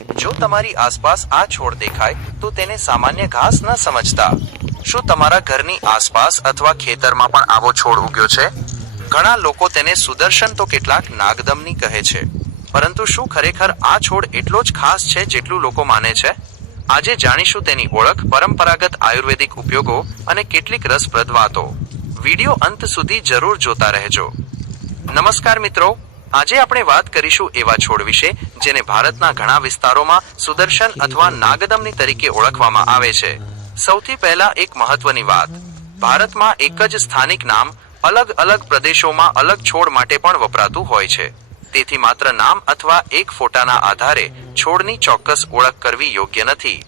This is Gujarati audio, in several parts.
જો તમારી આસપાસ આ છોડ દેખાય તો તેને સામાન્ય ઘાસ ન સમજતા. શું તમારા ઘરની આસપાસ અથવા ખેતરમાં પણ આવો છોડ ઉગ્યો છે? ઘણા લોકો તેને સુદર્શન તો કેટલાક નાગદમની કહે છે. પરંતુ શું ખરેખર આ છોડ એટલો જ ખાસ છે જેટલું લોકો માને છે? આજે જાણીશું તેની ઓળખ, પરંપરાગત આયુર્વેદિક ઉપયોગો અને કેટલીક રસપ્રદ વાતો. વિડિયો અંત સુધી જરૂર જોતા રહેજો. નમસ્કાર મિત્રો, આજે આપણે વાત કરીશું એવા છોડ વિશે જેને ભારતના ઘણા વિસ્તારોમાં સુદર્શન અથવા નાગદમની તરીકે ઓળખવામાં આવે છે. સૌથી પહેલા એક મહત્વની વાત, ભારતમાં એક જ સ્થાનિક નામ અલગ અલગ પ્રદેશોમાં અલગ છોડ માટે પણ વપરાતું હોય છે. તેથી માત્ર નામ અથવા એક ફોટાના આધારે છોડની ચોક્કસ ઓળખ કરવી યોગ્ય નથી.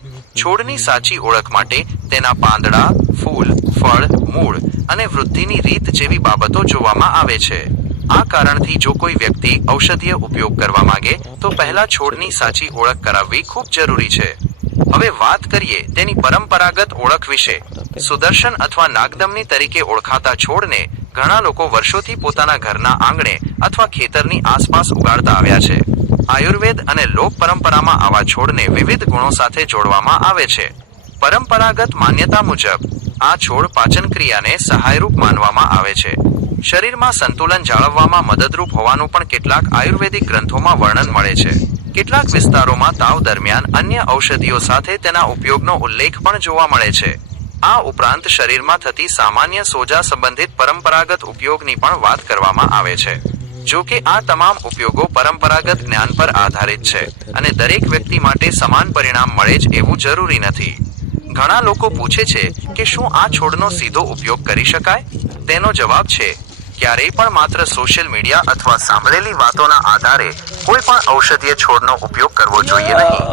છોડની સાચી ઓળખ માટે તેના પાંદડા, ફૂલ, ફળ, મૂળ અને વૃદ્ધિની રીત જેવી બાબતો જોવામાં આવે છે. આ કારણથી જો કોઈ વ્યક્તિ ઔષધીય ઉપયોગ કરવા માંગે તો પહેલા છોડની સાચી ઓળખ કરાવવી ખૂબ જરૂરી છે. હવે વાત કરીએ તેની પરંપરાગત ઓળખ વિશે. સુદર્શન અથવા નાગદમની તરીકે ઓળખાતા છોડને ઘણા લોકો વર્ષોથી પોતાના ઘરના આંગણે અથવા ખેતરની આસપાસ ઉગાડતા આવ્યા છે. આયુર્વેદ અને લોક પરંપરામાં આવા છોડને વિવિધ ગુણો સાથે જોડવામાં આવે છે. પરંપરાગત માન્યતા મુજબ આ છોડ પાચન ક્રિયાને સહાયરૂપ માનવામાં આવે છે. શરીરમાં સંતુલન જાળવવામાં મદદરૂપ હોવાનું પણ કેટલાક આયુર્વેદિક ગ્રંથોમાં વર્ણન મળે છે. કેટલાક વિસ્તારોમાં તાવ દરમિયાન અન્ય ઔષધિઓ સાથે તેના ઉપયોગનો ઉલ્લેખ પણ જોવા મળે છે. આ ઉપરાંત શરીરમાં થતી સામાન્ય સોજા સંબંધિત પરંપરાગત ઉપયોગની પણ વાત કરવામાં આવે છે. જો કે આ તમામ ઉપયોગો પરંપરાગત જ્ઞાન પર આધારિત છે અને દરેક વ્યક્તિ માટે સમાન પરિણામ મળે જ એવું જરૂરી નથી. ઘણા લોકો પૂછે છે કે શું આ છોડનો સીધો ઉપયોગ કરી શકાય? તેનો જવાબ છે, ક્યારેય પણ માત્ર સોશિયલ મીડિયા અથવા સાંભળેલી વાતોના આધારે કોઈ પણ ઔષધીય છોડનો ઉપયોગ કરવો જોઈએ નહીં.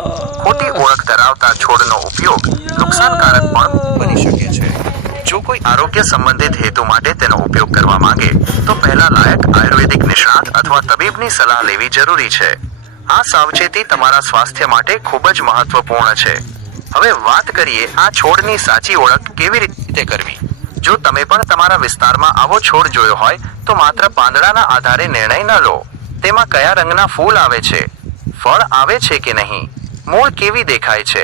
ખોટી ઓળખ ધરાવતા છોડનો ઉપયોગ નુકસાનકારક પણ બની શકે છે. જો કોઈ આરોગ્ય સંબંધિત હેતુ માટે તેનો ઉપયોગ કરવા માંગે તો પહેલા લાયક આયુર્વેદિક નિષ્ણાત અથવા તબીબની સલાહ લેવી જરૂરી છે. આ સાવચેતી તમારા સ્વાસ્થ્ય માટે ખૂબ જ મહત્વપૂર્ણ છે. હવે વાત કરીએ આ છોડની સાચી ઓળખ કેવી રીતે કરવી. જો તમે પણ તમારા વિસ્તારમાં આવો છોડ જોયો હોય તો માત્ર પાંદડાના આધારે નિર્ણય ન લો. તેમાં કયા રંગના ફૂલ આવે છે, ફળ આવે છે કે નહીં, મૂળ કેવી દેખાય છે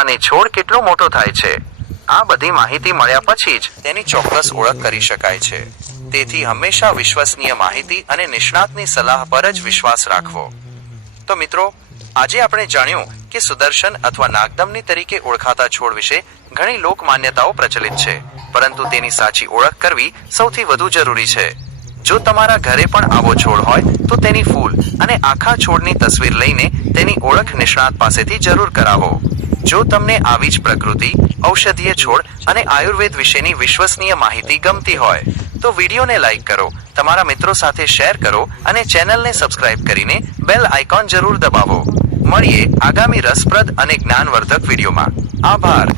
અને છોડ કેટલો મોટો થાય છે, આ બધી માહિતી મળ્યા પછી જ તેની ચોક્કસ ઓળખ કરી શકાય છે. તેથી હંમેશા વિશ્વસનીય માહિતી અને નિષ્ણાતની સલાહ પર જ વિશ્વાસ રાખવો. તો મિત્રો, આજે આપણે જાણ્યું કે સુદર્શન અથવા નાગદમની તરીકે ઓળખાતા છોડ વિશે ઘણી લોક માન્યતાઓ પ્રચલિત છે, પરંતુ તેની સાચી ઓળખ કરવી સૌથી વધુ જરૂરી છે. જો તમારા ઘરે પણ આવો છોડ હોય તો તેની ફૂલ અને આખા છોડની તસવીર લઈને તેની ઓળખ નિષ્ણાત પાસેથી જરૂર કરાવો. જો તમને આવી જ પ્રકૃતિ, ઔષધીય છોડ અને આયુર્વેદ વિશેની વિશ્વસનીય માહિતી ગમતી હોય તો વિડીયોને લાઈક કરો, તમારા મિત્રો સાથે શેર કરો અને ચેનલને સબસ્ક્રાઇબ કરીને બેલ આઇકોન જરૂર દબાવો. મળીએ આગામી રસપ્રદ અને જ્ઞાનવર્ધક વિડીયોમાં. આભાર.